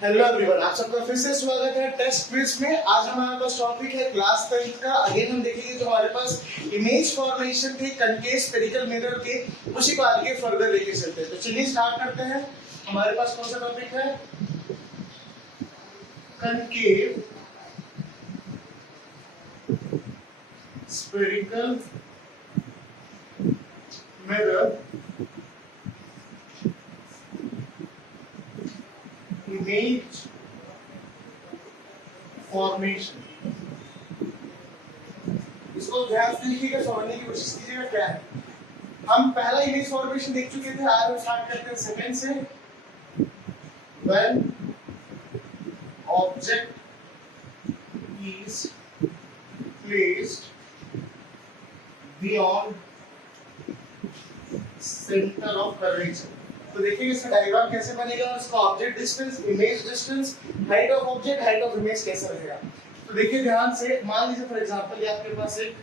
Hello everyone, आप सबका फिर से स्वागत है टेस्ट क्विज में। आज हमारे पास टॉपिक है क्लास 10 का। अगेन हम देखेंगे जो हमारे पास इमेज फॉर्मेशन थे कनकेव स्फेरिकल मिरर के, उसी को आगे फर्दर लेके चलते हैं। तो चलिए स्टार्ट करते हैं। हमारे पास कौन सा टॉपिक है? Concave spherical mirror image formation. इसको ध्यान से देखिएगा, समझने की कोशिश कीजिएगा क्या है। हम पहला इमेज फॉर्मेशन देख चुके थे। आज हम स्टार्ट करते हैं सेकंड से। When object is placed beyond centre of curvature. तो देखिए इसका डायग्राम कैसे बनेगा। उसका object distance, image distance, height of object, height of image कैसा रहेगा। तो देखिए ध्यान से, मान लीजिए फॉर एग्जांपल ये आपके पास एक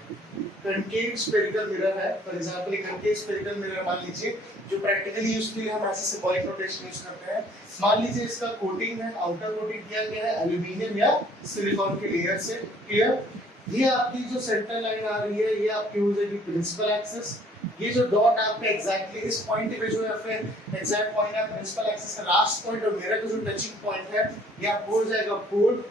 कनकेव स्फेरिकल मिरर है। फॉर एग्जांपल एक कनकेव स्फेरिकल मिरर मान लीजिए, जो प्रैक्टिकली यूज के लिए हम ऐसे सिंबॉलिक नोटेशन यूज करते हैं। मान लीजिए इसका कोटिंग है, आउटर कोटिंग किया गया है एल्यूमिनियम या सिलिकॉन के लेयर से। क्लियर? ये आपकी जो सेंटर लाइन आ रही है, ये आपकी हो जाएगी प्रिंसिपल एक्सिस। ये जो डॉट आपका एग्जैक्टली इस पॉइंट पे जो है, फिर एग्जैक्ट पॉइंट है प्रिंसिपल एक्सिस का लास्ट पॉइंट, और मिरर का जो टचिंग पॉइंट है, ये आपको हो जाएगा पोल।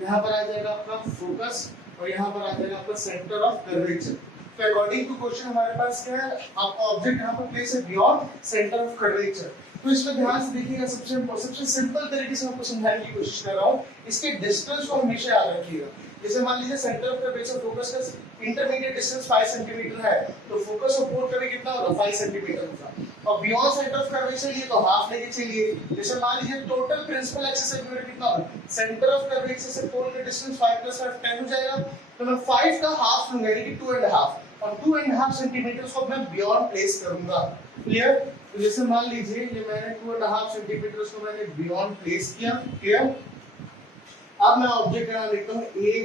यहाँ पर आ जाएगा आपका फोकस, और यहाँ पर आ जाएगा आपका सेंटर ऑफ कर्वेचर। तो अकॉर्डिंग टू क्वेश्चन हमारे पास क्या है, आपका ऑब्जेक्ट यहाँ पर प्लेस है बियॉन्ड सेंटर ऑफ कर्वेचर। तो इसमें ध्यान से देखिएगा, सबसे सिंपल तरीके से आपको समझाने की कोशिश कर रहा हूँ। इसके डिस्टेंस को हमेशा याद रखिएगा। जैसे मान लीजिए सेंटर ऑफ कर्वेचर फोकस का इंटरमीडिएट डिस्टेंस 5 सेंटीमीटर है, तो फोकस और पोल का भी कितना होगा? 5 सेंटीमीटर होगा। और बियॉन्ड सेंटर ऑफ कर्वेचर ये तो हाफ लेके चलिए। जैसे मान लीजिए टोटल प्रिंसिपल एक्सिस से कितना होगा? सेंटर ऑफ कर्वेचर से पोल का डिस्टेंस 5 + 5 10 हो जाएगा। तो मैं 5 का हाफ लूंगा, यानी कि 2.5, और 2.5 सेंटीमीटर को मैं बियॉन्ड प्लेस करूंगा। क्लियर? तो जैसे मान लीजिए ये मैंने 2.5 सेंटीमीटर को मैंने बियॉन्ड प्लेस किया। क्लियर? अब मैं ऑब्जेक्ट का नाम लिखता हूँ ए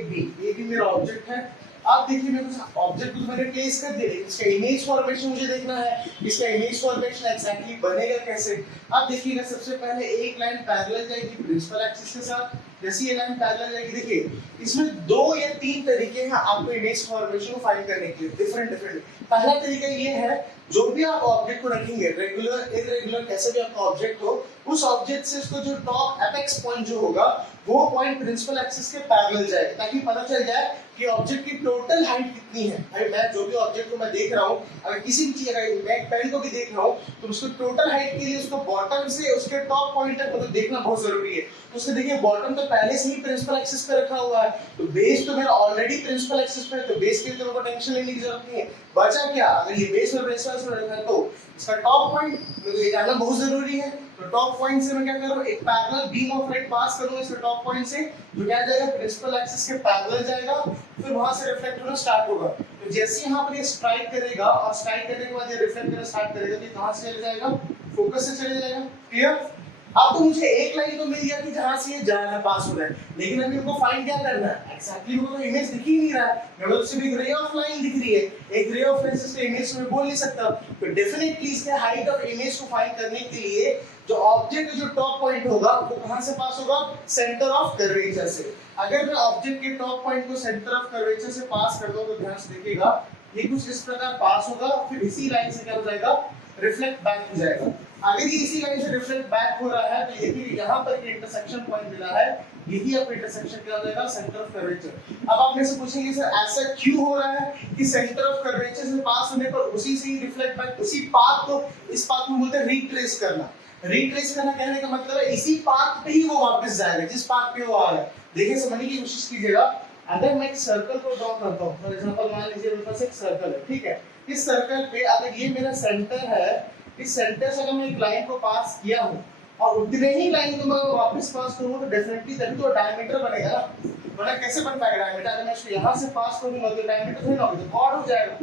बी मेरा ऑब्जेक्ट है। अब देखिए मेरे ऑब्जेक्ट को तो मैंने प्लेस कर दिया, इसका इमेज फॉर्मेशन मुझे देखना है। इसका इमेज फॉर्मेशन एग्जैक्टली बनेगा कैसे। अब देखिएगा, सबसे पहले एक लाइन पैरेलल जाएगी प्रिंसिपल एक्सिस के साथ। जैसे ये लाइन पैरेलल जाएगी, देखिए इसमें 2 या 3 तरीके हैं आपको इमेज फॉर्मेशन को फाइंड करने के लिए, डिफरेंट। पहला तरीका ये है, जो भी आप ऑब्जेक्ट को रखेंगे, रेगुलर इररेगुलर कैसे भी आपका ऑब्जेक्ट हो, उस ऑब्जेक्ट से इसको जो टॉप एपेक्स पॉइंट जो होगा, वो पॉइंट प्रिंसिपल एक्सिस के पैरेलल जाएगा, ताकि पता चल जाए कि ऑब्जेक्ट की टोटल हाइट कितनी है। भाई मैं जो भी ऑब्जेक्ट को मैं देख रहा हूँ, अगर किसी भी चीज, अगर मैं पेन को भी देख रहा हूँ, तो उसको टोटल हाइट के लिए उसको बॉटम से उसके टॉप पॉइंट तक मतलब देखना बहुत जरूरी है। तो उसको देखिए बॉटम तो पहले से ही प्रिंसिपल एक्सिस पे रखा हुआ है, तो बेस तो मेरा ऑलरेडी प्रिंसिपल एक्सिस पे है, तो बेस के लिए तो मेरे को टेंशन लेने की जरूरत नहीं है। बचा क्या? अगर ये बेस और प्रिंसिपल एक्सिस पे रखा है, तो इसका टॉप पॉइंट मुझे ये जानना बहुत जरूरी है। तो टॉप पॉइंट से मैं क्या करूं, एक parallel beam of light pass करूंगा इसके टॉप पॉइंट से, जो क्या जाएगा प्रिंसिपल एक्सिस के पैरेलल जाएगा, फिर वहां से रिफ्लेक्ट होना स्टार्ट होगा। तो जैसे यहां पर ये स्ट्राइक करेगा, और स्ट्राइक करने के बाद ये रिफ्लेक्ट करना स्टार्ट करेगा, तो कहां से चले जाएगा? फोकस से चले जाएगा। क्लियर? अब तो मुझे एक लाइन तो मिल गया कि जहां से ये जा रहा है, पास हो रहा है, लेकिन अभी हमको फाइंड क्या करना है? एक्जेक्टली वो तो इमेज दिख ही नहीं रहा है, मेरे को सिर्फ एक रे ऑफ लाइन दिख रही है। एक रे ऑफ लाइन से इमेज में बोल नहीं सकता। तो डेफिनेटली इसके हाइट ऑफ इमेज को फाइंड करने के लिए जो ऑब्जेक्ट जो टॉप पॉइंट होगा, वो कहां से पास होगा? सेंटर ऑफ कर्वेचर से। अगर मैं ऑब्जेक्ट के टॉप पॉइंट को सेंटर ऑफ कर्वेचर से पास कर दूं, तो ध्यान से देखिएगा, ये कुछ इस प्रकार पास होगा, फिर इसी लाइन से क्या हो जाएगा? रिफ्लेक्ट बैक हो जाएगा। अगर ये इसी लाइन से रिफ्लेक्ट बैक हो रहा है, तो ये भी यहाँ पर एक इंटरसेक्शन पॉइंट मिला है, यही आपका इंटरसेक्शन क्या हो जाएगा? Centre of curvature. अब आप मेरे से पूछेंगे सर ऐसा क्यों हो रहा है कि सेंटर ऑफ कर्वेचर से पास होने पर उसी से ही रिफ्लेक्ट बैक, उसी पाथ को, इस पाथ को बोलते हैं रिट्रेस करना। रिट्रेस करना कहने का मतलब है इसी पाथ पे ही वो वापस जाएगा जिस पाथ पे वो आ रहा है। देखिए समझने की कोशिश कीजिएगा। अगर मैं एक सर्कल को ड्रॉ करता हूँ, फॉर एग्जांपल मान लीजिए मेरे पास एक सर्कल है, ठीक है। इस सर्कल पे अगर ये मेरा सेंटर है, इस सेंटर से अगर मैं एक लाइन को पास किया हूं, और उतने ही लाइन को मैं वापस पास करूंगा, तो डेफिनेटली तभी तो डायमीटर बनेगा ना। वरना कैसे बन पाएगा डायमीटर? अगर मैं इसको यहां से पास करूंगा, तो डायमीटर नहीं होगा, तो कॉर्ड हो जाएगा।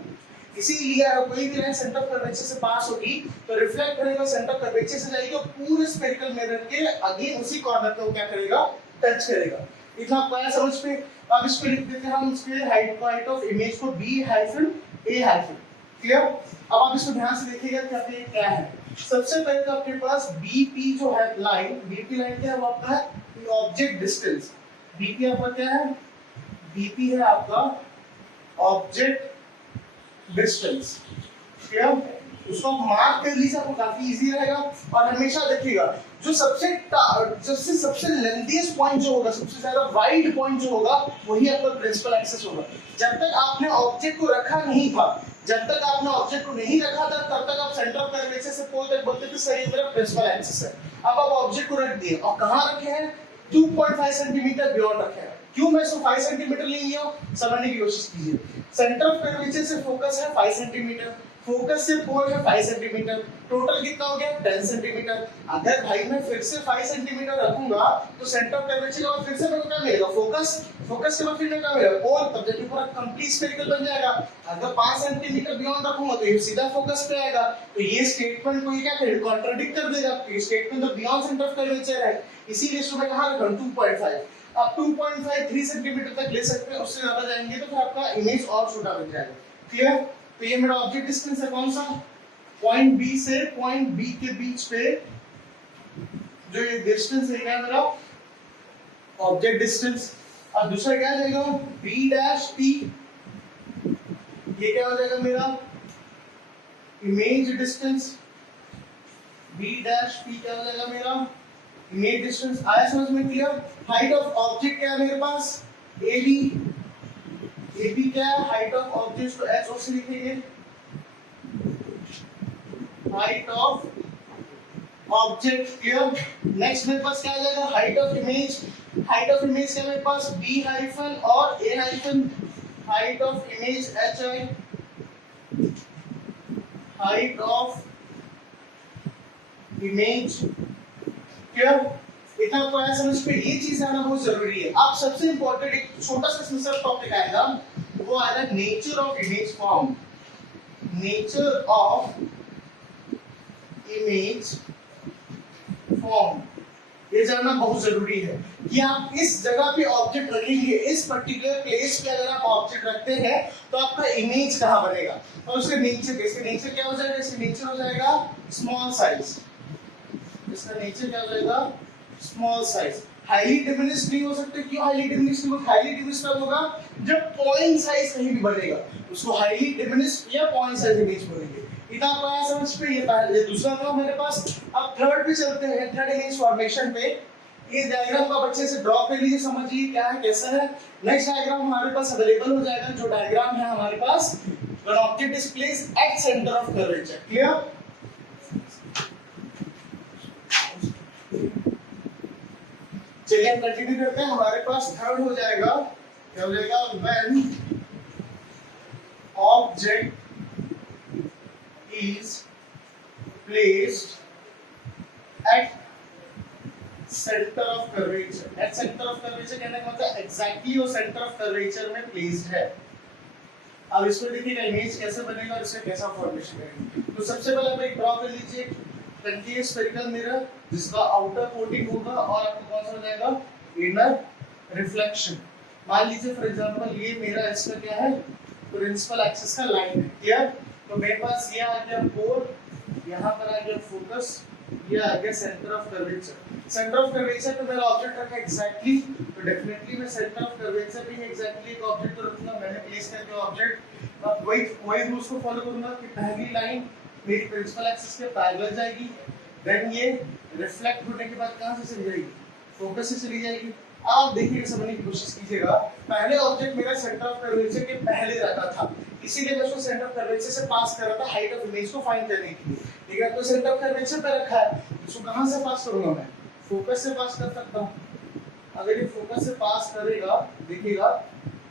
इसीलिए अगर कोई भी लाइन सेंटर ऑफ कर्वेचर से पास होगी, तो रिफ्लेक्ट करेगा, सेंटर ऑफ कर्वेचर से जाएगी, और पूरे स्फेरिकल मिरर के अगेन उसी कॉर्नर पे वो क्या करेगा? टच करेगा। इतना आपको आया समझ पे? अब इसको लिख देते हैं हम, इसके हाइट ऑफ इमेज को b-a-। क्लियर? अब आप इसको ध्यान से देखिएगा कि आपके क्या है। सबसे पहले तो आपके पास बीपी जो है लाइन, बीपी लाइन क्या है वो आपका है ऑब्जेक्ट डिस्टेंस। बीपी आपका क्या है? बीपी है आपका ऑब्जेक्ट डिस्टेंस। क्लियर? उसको मार्क कर लीजिए, आपको काफी इजी रहेगा। और हमेशा देखिएगा जो सबसे लेंथीएस्ट पॉइंट जो होगा, सबसे ज्यादा वाइड पॉइंट जो होगा, वही आपका प्रिंसिपल एक्सिस होगा। जब तक आपने ऑब्जेक्ट को रखा नहीं था, तब तक आप सेंटर ऑफ कर्वेचर से पोल तक बोलते थे सही मेरा प्रिंसिपल एक्सिस है। अब आप ऑब्जेक्ट को रख दिए और कहां रखे हैं? 2.5 सेंटीमीटर बियॉन्ड रखे हैं। क्यों मैं इसको 5 सेंटीमीटर ले लिया? समझने की कोशिश कीजिए। सेंटर ऑफ कर्वेचर से फोकस है 5 सेंटीमीटर, फोकस से पोल है 5 सेंटीमीटर, टोटल कितना हो गया? 10 सेंटीमीटर। अगर भाई मैं फिर से 5 सेंटीमीटर रखूंगा तो सेंटर ऑफ कर्वेचर और फिर से मेरे को क्या मिलेगा? फोकस। फोकस के बाद फिर क्या मिलेगा? पोल। तब जाके पूरा कंप्लीट स्फेरिकल बन जाएगा। अगर 5 सेंटीमीटर बियॉन्ड रखूंगा तो ये सीधा फोकस पे आएगा। तो ये स्टेटमेंट को ये क्या करेगा? कॉन्ट्रडिक्ट कर देगा। ये स्टेटमेंट तो बियॉन्ड सेंटर ऑफ कर्वेचर है, इसीलिए इसको मैं कहां रखा हूं? 2.5। आप 2.5 3 सेंटीमीटर तक ले सकते हैं, उससे ज्यादा जाएंगे तो फिर आपका इमेज और छोटा बन जाएगा। क्लियर? तो ये मेरा ऑब्जेक्ट डिस्टेंस है कौन सा? पॉइंट बी से पॉइंट बी के बीच पे जो ये डिस्टेंस है क्या मेरा ऑब्जेक्ट डिस्टेंस। और दूसरा क्या जाएगा? बी डैश टी, ये क्या हो जाएगा मेरा image distance. B dash T क्या हो जाएगा मेरा इमेज डिस्टेंस। आया समझ में? क्लियर? हाइट ऑफ ऑब्जेक्ट क्या है मेरे पास? A B. ए बी क्या है? हाइट ऑफ ऑब्जेक्ट को एच ओ से लिखेंगे, height of object. Clear? Next मेरे पास क्या आ जाएगा? Height of image. Height of image क्या मेरे पास? बी हाइफन और A hyphen. Height of image H I, height of image. Clear? इतना आपको ऐसा समझ पे ये चीज आना बहुत जरूरी है। आप सबसे इंपॉर्टेंट एक छोटा सा इसमें टॉपिक आएगा, वो आएगा nature of image form. Nature of image form ये जानना बहुत जरूरी है कि आप इस जगह पे ऑब्जेक्ट रखेंगे, इस पर्टिकुलर प्लेस पे अगर आप ऑब्जेक्ट रखते हैं तो आपका इमेज कहां बनेगा। और उसके नेचर क्या हो जाएगा? इसका नेचर हो जाएगा स्मॉल साइज। इसका नेचर क्या हो जाएगा? Small size. हाईली डिमिनिश्ड नहीं हो सकते। क्यों हाईली डिमिनिश्ड? हाईली डिमिनिश्ड कब होगा? जब पॉइंट साइज कहीं भी बढ़ेगा उसको हाईली डिमिनिश्ड या पॉइंट साइज इमेज बोलेंगे। इतना आपको आया समझ पे? ये पहले दूसरा था मेरे पास। अब थर्ड पे चलते हैं, थर्ड इमेज फॉर्मेशन पे। ये डायग्राम का बच्चे से ड्रॉ कर लीजिए, समझिए क्या है कैसा है। नेक्स्ट डायग्राम हमारे पास अवेलेबल हो जाएगा, जो डायग्राम है हमारे पास when object is placed at center of curvature. Clear? चलिए हम कंटिन्यू करते हैं। हमारे पास थर्ड हो जाएगा, क्या हो जाएगा? when object is placed at center of curvature. At center of curvature कहने का मतलब exactly वो center of curvature में placed है। अब इसको देखिएगा इमेज कैसे बनेगा और इसका कैसा फॉर्मेशन करेंगे। तो सबसे पहले आप एक ड्रॉ कर लीजिए कंटिन्यूअस स्फेरिकल मिरर जिसका आउटर कोटिंग होगा और आपको कौन सा हो जाएगा? Inner reflection. मान लीजिए फॉर एग्जांपल ये मेरा इसका क्या है? प्रिंसिपल एक्सिस का लाइन है। क्लियर? तो मेरे पास ये आ गया पोल, यहाँ पर आ गया फोकस, ये आ गया centre of curvature. Centre of curvature पे मेरा ऑब्जेक्ट रखा एग्जैक्टली, तो डेफिनेटली मैं सेंटर ऑफ कर्वेचर पे एग्जैक्टली एक ऑब्जेक्ट रखूंगा। मैंने प्लेस करके ऑब्जेक्ट अब वही रूल्स को फॉलो करूंगा कि पहली लाइन मेरी प्रिंसिपल एक्सिस के पैरेलल जाएगी, देन ये रिफ्लेक्ट होने के बाद कहां से चली जाएगी? फोकस से चली जाएगी। आप देखिए समझने की कोशिश कीजिएगा, पहले ऑब्जेक्ट मेरा सेंटर ऑफ कर्वेचर के पहले रखा था, इसीलिए मैं उसको सेंटर ऑफ कर्वेचर से पास कर रहा था हाइट ऑफ इमेज को फाइंड करने के लिए। ठीक है, तो सेंटर ऑफ कर्वेचर पे रखा है, इसको कहां से पास करूंगा? मैं फोकस से पास कर सकता हूं। अगर ये फोकस से पास करेगा, देखिएगा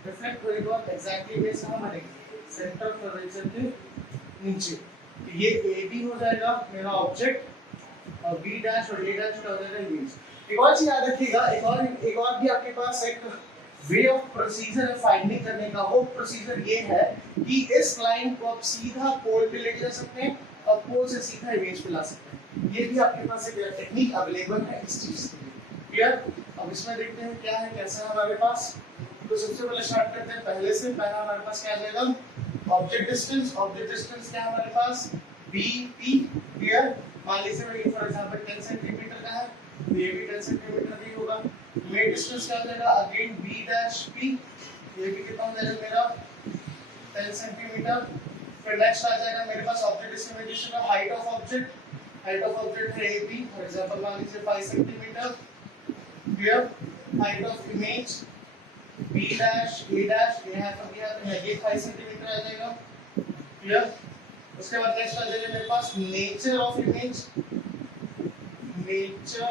रिफ्लेक्ट होएगा, एग्जैक्टली इमेज कहां बनेगी? सेंटर ऑफ कर्वेचर के नीचे। तो ये ए बी हो जाएगा मेरा ऑब्जेक्ट और बी डैश और ए डैश का हो जाएगा इमेज। एक और चीज याद रखिएगा, एक और भी आपके पास एक वे ऑफ प्रोसीजर है फाइंडिंग करने का। वो प्रोसीजर ये है कि इस लाइन को आप सीधा पोल पे लेके जा सकते हैं और पोल से सीधा इमेज पे ला सकते हैं। ये भी आपके पास एक टेक्निक अवेलेबल है इस चीज के लिए। क्लियर? अब इसमें देखते हैं क्या है कैसा है हमारे पास। तो सबसे पहले स्टार्ट करते हैं पहले से। पहला हमारे पास क्या आ जाएगा? ऑब्जेक्ट डिस्टेंस क्या है हमारे पास BP, क्लियर। मान लीजिए मेरी फॉर एग्जांपल 10 सेंटीमीटर का है, तो ये भी 10 सेंटीमीटर ही होगा। मेन डिस्टेंस क्या हो जाएगा अगेन B', ये भी कितना हो जाएगा मेरा 10 सेंटीमीटर। फिर नेक्स्ट आ जाएगा मेरे पास ऑब्जेक्ट डिस्ट्रीब्यूशन का हाइट ऑफ ऑब्जेक्ट है AB, फॉर एग्जांपल मान लीजिए 5 centimetre, clear. Height of image B', A', ये है तो ये 5 सेंटीमीटर आ जाएगा, क्लियर। उसके बाद नेक्स्ट आ जाएगा मेरे पास नेचर ऑफ इमेज क्या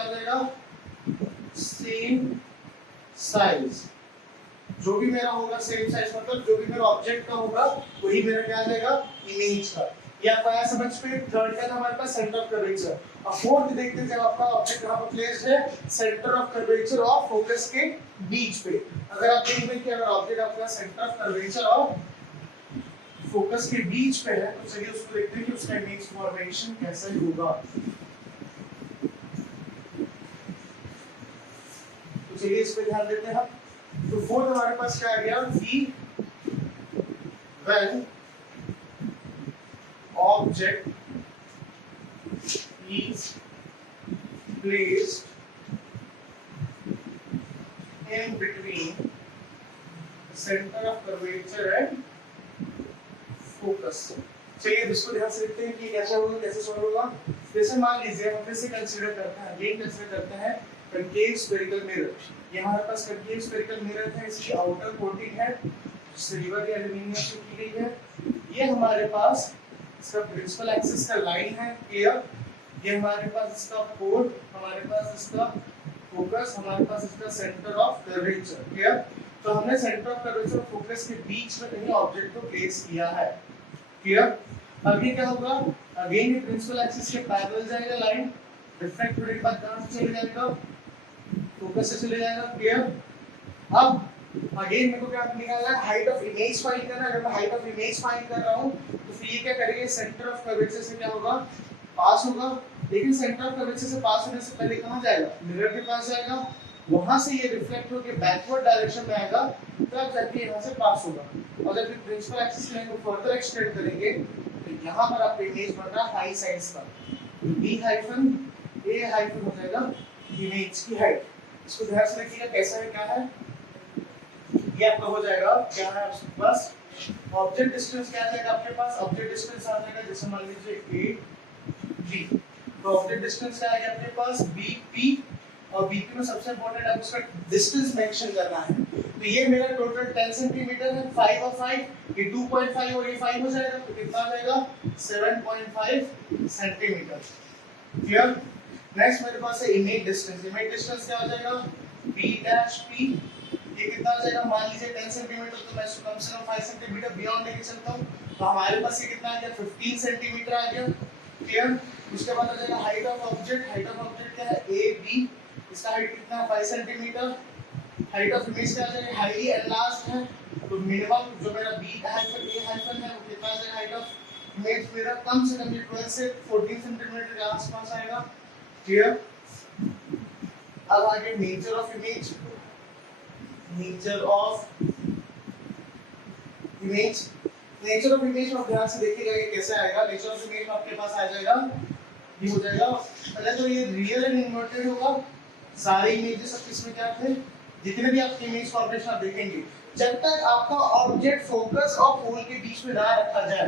आ जाएगा सेम साइज। जो भी मेरा होगा सेम साइज मतलब जो भी मेरा ऑब्जेक्ट का होगा वही मेरा क्या आ जाएगा इमेज का। ये आपको आया समझ पे। थर्ड का था हमारे पास सेंटर ऑफ कर्वेचर। अब फोर्थ देखते हैं जब आपका ऑब्जेक्ट कहां पर प्लेस्ड है centre of curvature of focus के बीच पे। अगर आप देखेंगे कि अगर ऑब्जेक्ट आपका centre of curvature of focus के बीच पे है तो चलिए उसको देखते हैं कि उसका इमेज फॉर्मेशन कैसा होगा। तो चलिए इस पे ध्यान देते हैं हम। तो फोर्थ हमारे पास क्या आ गया कि when object is placed in between center of curvature and focus। चलिए इसको ध्यान से देखते हैं कि कैसे होगा कैसे सॉल्व होगा। जैसे मान लीजिए हम फिर से कंसीडर करते हैं अगेन कंसीडर करते हैं कंकेव स्फेरिकल मिरर। ये हमारे पास कंकेव स्फेरिकल मिरर है, इसकी आउटर कोटिंग है सिल्वर या एल्युमिनियम से की गई है। ये हमारे पास इसका प्रिंसिपल एक्सिस का लाइन है, क्लियर। ये हमारे पास इसका पोल, हमारे पास इसका फोकस, हमारे पास इसका सेंटर ऑफ कर्वेचर, क्लियर। तो हमने सेंटर ऑफ कर्वेचर और फोकस के बीच में कहीं ऑब्जेक्ट को प्लेस किया है, क्लियर। अभी क्या होगा अगेन ये प्रिंसिपल एक्सिस के पैरेलल जाएगा लाइन, रिफ्लेक्ट होने के बाद कहां से चले जाएगा फोकस से चले जाएगा, क्लियर। अब अगेन मेरे को क्या निकालना है हाइट ऑफ इमेज फाइंड करना है। अगर मैं हाइट ऑफ इमेज फाइंड कर रहा हूं तो फिर ये क्या करेंगे सेंटर ऑफ कर्वेचर से क्या होगा पास होगा। लेकिन सेंटर ऑफ कर्वेचर से पास होने से पहले कहां जाएगा मिरर के पास जाएगा, वहां से ये रिफ्लेक्ट होकर बैकवर्ड डायरेक्शन में आएगा तब जाके यहां से पास होगा। और जब फिर प्रिंसिपल एक्सिस लाइन को फर्दर एक्सटेंड करेंगे तो यहां पर आपका इमेज बन रहा है हाई साइज का, B हाइफन A हाइफन हो जाएगा इमेज की हाइट। इसको ध्यान से देखिएगा कैसा है क्या है। ये आपका हो जाएगा क्या है आपके पास ऑब्जेक्ट डिस्टेंस क्या आ जाएगा आपके पास ऑब्जेक्ट डिस्टेंस आ जाएगा जैसे मान लीजिए AB। तो ऑब्जेक्ट डिस्टेंस क्या आ गया आपके पास BP और BP में सबसे इंपॉर्टेंट है उसका डिस्टेंस मेंशन करना है। तो ये मेरा टोटल 10 सेंटीमीटर है, 5 और 5 ये 2.5 और ये 5 हो जाएगा तो कितना आ जाएगा 7.5 सेंटीमीटर, क्लियर। नेक्स्ट मेरे पास है इमेज डिस्टेंस क्या हो जाएगा B', ये कितना आ जाएगा मान लीजिए 10 सेंटीमीटर तो मैं इसको कम से कम 5 सेंटीमीटर बियॉन्ड लेके चलता हूं तो हमारे पास ये कितना आ गया 15 सेंटीमीटर आ गया, क्लियर। उसके बाद आ जाएगा हाइट ऑफ ऑब्जेक्ट क्या है AB, इसका हाइट कितना है 5 सेंटीमीटर। हाइट ऑफ इमेज क्या आ जाएगा हाईली एनलार्ज्ड है तो मिनिमम जो मेरा B हाइफन A हाइफन है वो कितना आ जाएगा हाइट ऑफ इमेज मेरा कम से कम 12 से 14 सेंटीमीटर के आसपास आएगा, क्लियर। अब आगे nature of image nature of image में ध्यान से देखिएगा ये कैसे आएगा। नेचर ऑफ इमेज में आपके पास आ जाएगा ये हो जाएगा पहले तो ये रियल एंड इन्वर्टेड होगा। सारे इमेजेस अब इसमें क्या थे जितने भी आपके इमेज फॉर्मेशन आप देखेंगे जब तक आपका ऑब्जेक्ट फोकस और पोल के बीच में ना रखा जाए,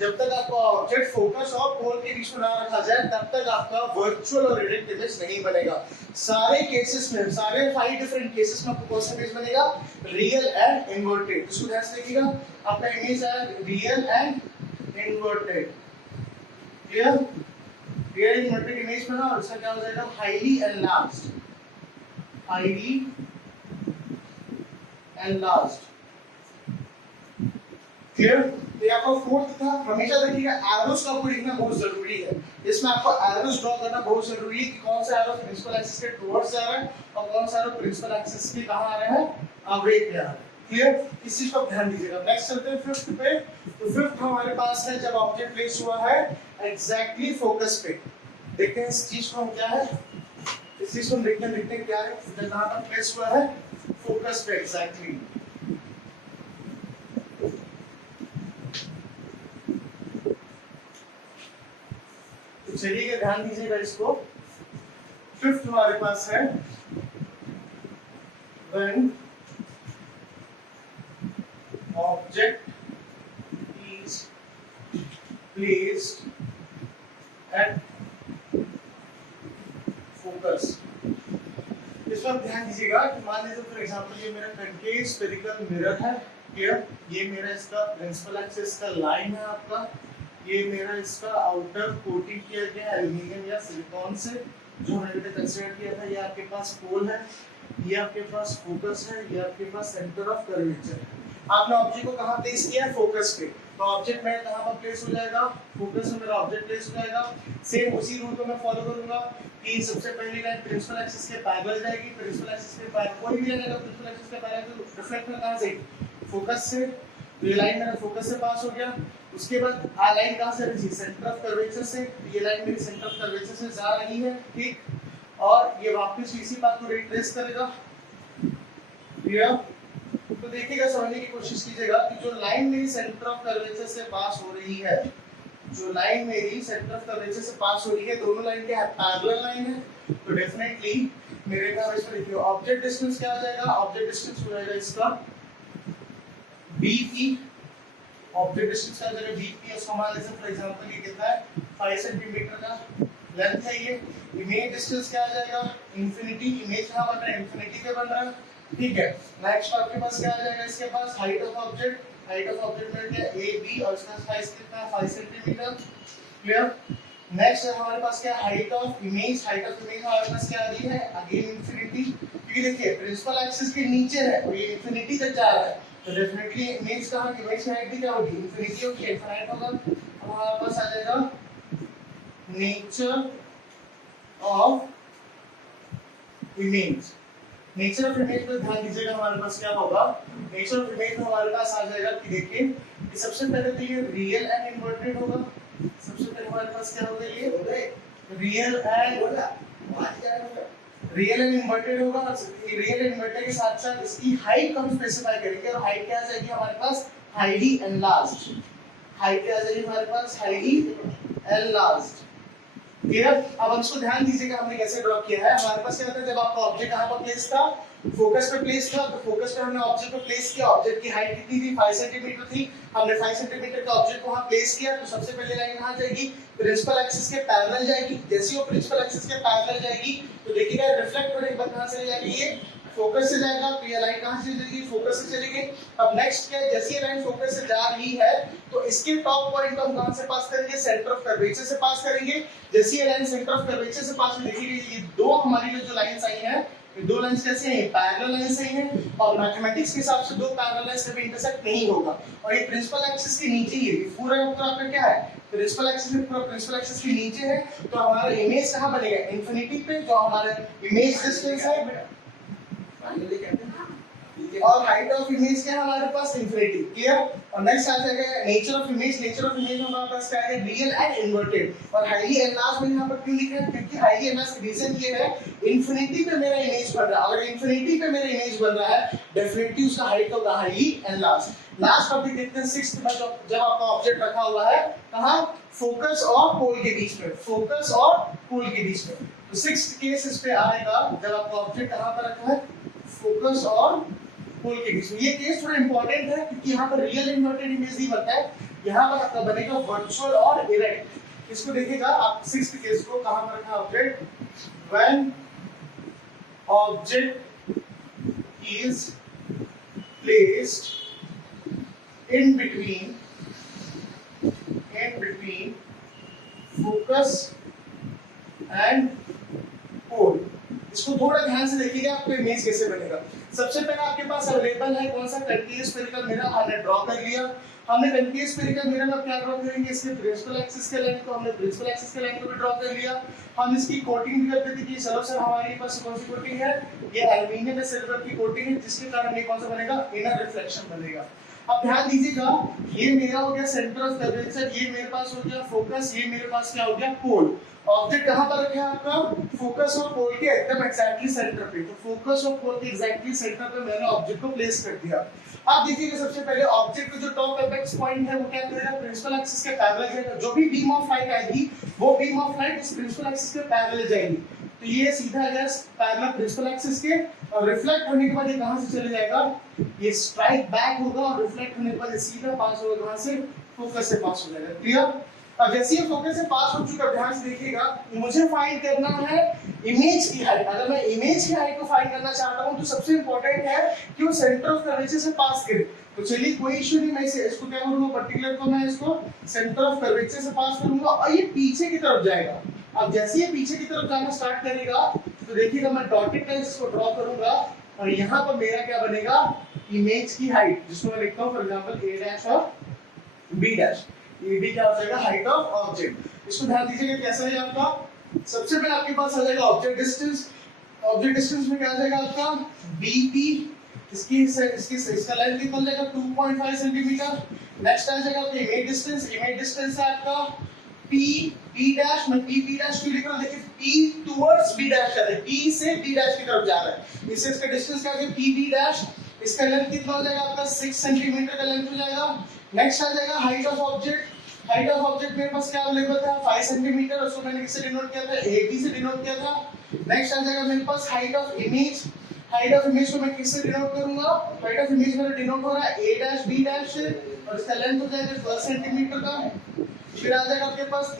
जब तक आपका ऑब्जेक्ट फोकस और पोल के बीच में ना रखा जाए तब तक आपका वर्चुअल और रिडक्ट इमेज नहीं बनेगा। सारे केसेस में सारे 5 डिफरेंट केसेस में आपको कौन सा इमेज बनेगा रियल एंड इन्वर्टेड। इसको ध्यान से देखिएगा आपका इमेज है real and inverted, clear. Real inverted image बना और इसका क्या हो जाएगा हाईली एनलार्ज्ड क्लियर। तो आपका फोर्थ था हमेशा देखिएगा एरोस का आपको लिखना बहुत जरूरी है। इसमें आपको एरोस ड्रॉ करना बहुत जरूरी है कि कौन सा एरो प्रिंसिपल एक्सिस के टुवर्ड्स जा रहा है और कौन सा एरो प्रिंसिपल एक्सिस के कहां आ रहा है अवे पे आ रहा है, क्लियर। इस चीज को ध्यान दीजिएगा। नेक्स्ट चलते हैं फिफ्थ पे। तो फिफ्थ हमारे पास है जब ऑब्जेक्ट प्लेस हुआ है एग्जैक्टली फोकस पे। देखते हैं इस चीज को हम क्या है इस चीज को देखते क्या है, जहां पर प्लेस हुआ है फोकस पे एग्जैक्टली। तो चलिए ध्यान दीजिएगा इसको। फिफ्थ हमारे पास है when object is placed at focus। इस वक्त ध्यान दीजिएगा कि मान लीजिए फॉर एग्जांपल ये मेरा कनकेव स्फेरिकल मिरर है, क्लियर, ये मेरा इसका प्रिंसिपल एक्सिस का लाइन है आपका, ये मेरा इसका आउटर कोटिंग किया गया एल्यूमिनियम या सिलिकॉन से जो हमने कंसीडर किया था, ये आपके पास पोल है, ये आपके पास फोकस है, ये आपके पास सेंटर ऑफ कर्वेचर है। आपने ऑब्जेक्ट को कहां प्लेस किया है, फोकस पे, तो ऑब्जेक्ट मेरा कहां पर प्लेस हो जाएगा, फोकस में मेरा ऑब्जेक्ट प्लेस हो जाएगा। सेम उसी रूल को मैं फॉलो करूंगा कि सबसे पहली लाइन प्रिंसिपल एक्सिस के पैरेलल जाएगी, प्रिंसिपल एक्सिस के पैरेलल कोई भी लाइन अगर प्रिंसिपल एक्सिस के पैरेलल तो रिफ्लेक्ट में कहां से, फोकस से, तो ये लाइन मेरा फोकस से पास हो गया। उसके बाद आ लाइन कहां से रही, सेंटर ऑफ कर्वेचर से, ये लाइन मेरी सेंटर ऑफ कर्वेचर से जा रही है, ठीक, और ये वापस इसी पाथ को रिट्रेस करेगा, क्लियर। तो देखिएगा, समझने की कोशिश कीजिएगा कि जो लाइन मेरी सेंटर ऑफ कर्वेचर से पास हो रही है, जो लाइन मेरी सेंटर ऑफ कर्वेचर से पास हो रही है, दोनों लाइन क्या है, पैरेलल लाइन है, तो डेफिनेटली मेरे का इसमें देखिए ऑब्जेक्ट डिस्टेंस क्या आ जाएगा, ऑब्जेक्ट डिस्टेंस हो जाएगा इसका बीपी, ऑब्जेक्ट डिस्टेंस क्या आ जाएगा बीपी। इसको मान लीजिए फॉर एग्जांपल ये कितना है 5 सेंटीमीटर का लेंथ है ये। इमेज डिस्टेंस क्या आ जाएगा, इंफिनिटी, इमेज कहां बन रहा है, इंफिनिटी पे बन रहा है, ठीक है। नेक्स्ट आपके पास क्या आ जाएगा, इसके पास height of object, height of object में क्या ए बी और इसका साइज कितना है 5 सेंटीमीटर, क्लियर। नेक्स्ट हमारे पास क्या height of image, height of image हमारे पास क्या आ रही है, अगेन इंफिनिटी, क्योंकि देखिए प्रिंसिपल एक्सिस के नीचे है और ये इंफिनिटी तक जा रहा है, तो डेफिनेटली इमेज का इमेज की हाइट भी क्या होगी, इंफिनिटी होगी, इनफाइनाइट होगा। अब हमारे पास आ जाएगा nature of image. Nature of image पे ध्यान दीजिएगा, हमारे पास क्या होगा, नेचर ऑफ इमेज में हमारे पास आ जाएगा कि देखिए कि सबसे पहले तो ये रियल एंड इन्वर्टेड होगा, सबसे पहले हमारे पास क्या होगा, ये रियल एंड इन्वर्टेड होगा। रियल एंड इन्वर्टेड के साथ साथ इसकी हाइट को हम स्पेसिफाई करेंगे, और हाइट क्या आ जाएगी हमारे पास, हाईली एनलार्ज्ड, हाइट क्या आ जाएगी हमारे पास, हाईली एनलार्ज्ड, क्लियर। अब हम इसको ध्यान दीजिएगा हमने कैसे ड्रॉ किया है। हमारे पास क्या होता है, जब आपका ऑब्जेक्ट कहां पर प्लेस था, फोकस पे प्लेस था, तो फोकस पे हमने ऑब्जेक्ट को प्लेस किया, ऑब्जेक्ट की हाइट कितनी थी 5 सेंटीमीटर थी, हमने 5 सेंटीमीटर का ऑब्जेक्ट को वहां प्लेस किया, तो सबसे पहले लाइन कहां जाएगी, प्रिंसिपल एक्सिस के पैरेलल जाएगी। जैसे वो प्रिंसिपल एक्सिस के पैरेलल जाएगी तो देखिएगा रिफ्लेक्ट होने के बाद कहां से जाएगी, ये फोकस से जाएगा, तो ये लाइन कहां से जाएगी, फोकस से चली गई। अब नेक्स्ट क्या है, जैसे ये लाइन फोकस से जा रही है तो इसके टॉप पॉइंट को हम कहां से पास करेंगे, सेंटर ऑफ कर्वेचर से पास करेंगे। जैसे ये लाइन सेंटर ऑफ कर्वेचर से पास में देखिए ये दो हमारी जो लाइंस आई हैं, ये दो लाइंस कैसे हैं, पैरेलल लाइंस ही हैं, और मैथमेटिक्स के हिसाब से दो पैरेलल लाइंस कभी इंटरसेक्ट नहीं होगा, और ये प्रिंसिपल एक्सिस के नीचे ही है, पूरा आपका क्या है, प्रिंसिपल एक्सिस में, पूरा प्रिंसिपल एक्सिस के नीचे है, तो हमारा इमेज कहां बनेगा, इंफिनिटी पे, जो हमारा इमेज डिस्टेंस है, और हाइट ऑफ इमेज क्या है हमारे पास, इंफिनिटी, क्लियर। और नेक्स्ट आ जाएगा nature of image. Nature of image में हमारे पास क्या है, रियल एंड इन्वर्टेड, और हाईली एनलार्ज्ड में यहां पर क्यों लिखा है, क्योंकि हाईली एनलार्ज्ड रीजन ये है, इंफिनिटी पे मेरा इमेज बन रहा है, अगर इंफिनिटी पे मेरा इमेज बन रहा है डेफिनेटली उसका हाइट होगा हाईली एनलार्ज्ड। लास्ट टॉपिक देखते हैं, सिक्स्थ में जब आपका ऑब्जेक्ट रखा हुआ है कहां, फोकस और पोल के बीच में, फोकस और पोल के बीच में, तो सिक्स्थ केस इस पे आएगा जब आपका ऑब्जेक्ट कहां पर रखा है, फोकस और पोल के बीच में। ये केस थोड़ा इंपॉर्टेंट है क्योंकि यहाँ पर रियल इन्वर्टेड इमेज नहीं बनता है, यहाँ पर आपका बनेगा वर्चुअल और इरेक्ट। इसको देखिएगा आप, सिक्स्थ केस को कहां पर रखा object, when object is placed in between focus and pole। इसको थोड़ा ध्यान से देखिएगा आपको इमेज कैसे बनेगा। सबसे पहले आपके पास अवेलेबल है कौन सा, कनकेव स्फेरिकल मिरर, हमने ड्रॉ कर लिया। हमने कनकेव स्फेरिकल मिरर में क्या ड्रॉ करेंगे, इसके प्रिंसिपल एक्सिस के लाइन को, हमने प्रिंसिपल एक्सिस के लाइन को भी ड्रॉ कर लिया। हम इसकी कोटिंग भी करते थे कि चलो सर हमारे पास कौन सी कोटिंग है, ये एल्यूमिनियम या सिल्वर की कोटिंग है, जिसके कारण ये कौन सा बनेगा, इनर रिफ्लेक्शन बनेगा। अब ध्यान दीजिएगा, ये मेरा हो गया सेंटर ऑफ कर्वेचर, ये मेरे पास हो गया फोकस, ये मेरे पास क्या हो गया पोल। ऑब्जेक्ट कहां पर रखा है आपका, फोकस और पोल के एकदम एग्जैक्टली सेंटर पे। तो फोकस और पोल के एग्जैक्टली सेंटर पे मैंने ऑब्जेक्ट को प्लेस कर दिया। अब देखिएगा सबसे पहले ऑब्जेक्ट का जो टॉप एपेक्स पॉइंट है वो क्या करेगा, प्रिंसिपल एक्सिस के पैरेलल जाएगा। जो भी बीम ऑफ लाइट आएगी वो बीम ऑफ लाइट इस प्रिंसिपल एक्सिस के पैरेलल जाएगी। तो ये सीधा गया पैरेलल प्रिंसिपल एक्सिस के, और रिफ्लेक्ट होने के बाद ये कहां से चले जाएगा, ये स्ट्राइक बैक होगा और रिफ्लेक्ट होने के बाद ये सीधा पास होगा कहां से, फोकस से पास हो जाएगा। क्लियर। अब जैसे ये फोकस से पास हो चुका, ध्यान से देखिएगा, मुझे फाइंड करना है इमेज की हाइट। अगर मैं इमेज की हाइट को फाइंड करना चाहता हूं तो सबसे इंपॉर्टेंट है कि वो सेंटर ऑफ कर्वेचर से पास करे। तो चलिए कोई इशू नहीं, मैं इसको क्या करूंगा, पर्टिकुलर को मैं इसको सेंटर ऑफ कर्वेचर से पास करूंगा और ये पीछे की तरफ जाएगा। अब जैसे ये पीछे की तरफ जाना स्टार्ट करेगा तो देखिएगा मैं डॉटेड लाइन इसको ड्रॉ करूंगा और यहाँ पर मेरा क्या बनेगा, इमेज की हाइट, जिसको मैं लिखता हूँ फॉर एग्जांपल a डैश और b डैश। ये भी क्या हो जाएगा, हाइट ऑफ ऑब्जेक्ट। इसको ध्यान दीजिएगा कैसा है आपका, सबसे पहले आपके पास आ जाएगा ऑब्जेक्ट डिस्टेंस। ऑब्जेक्ट डिस्टेंस में क्या आ जाएगा आपका bp, इसका लेंथ कितना जाएगा 2.5 सेंटीमीटर। नेक्स्ट आ जाएगा आपका इमेज डिस्टेंस। इमेज डिस्टेंस है आपका p डैश, मैं p डैश क्यों लिख रहा हूं, देखिए p टुवर्ड्स b डैश जा रहा है, p से b डैश की तरफ जा रहा है, इससे इसका डिस्टेंस क्या है p डैश। इसका लेंथ कितना हो जाएगा आपका 6 सेंटीमीटर का लेंथ हो जाएगा। नेक्स्ट आ जाएगा height of object. Height of object मेरे पास क्या अवेलेबल था 5 सेंटीमीटर, उसको मैंने किससे डिनोट किया था, at से डिनोट किया था। नेक्स्ट आ जाएगा मेरे पास height of image. Height of image को मैं किससे डिनोट करूंगा, हाइट ऑफ इमेज मेरा डिनोट हो रहा है a डैश b डैश से, और इसका लेंथ हो जाएगा 12 सेंटीमीटर का। फिर आ जाएगा आपके पास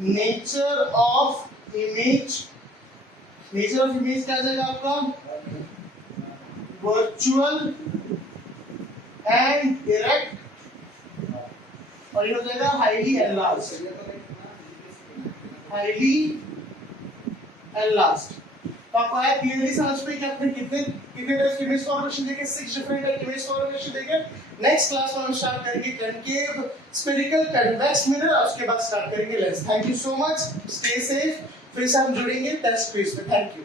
nature of image. Nature of image क्या आ जाएगा आपका, वर्चुअल एंड डायरेक्ट, और ये हो जाएगा हाईली एनलार्ज्ड। Highly enlarged. तो आपको आया क्लियरली समझ पे कि आपने कितने टाइप की इमेज फॉर्मेशन देखे, 6 डिफरेंट टाइप की इमेज फॉर्मेशन देखे। नेक्स्ट क्लास में हम स्टार्ट करेंगे कनकेव, स्फेरिकल, कन्वेक्स मिरर, और उसके बाद स्टार्ट करेंगे lens. Thank you so much, stay safe. फिर से हम जुड़ेंगे टेस्ट क्विज में। Thank you.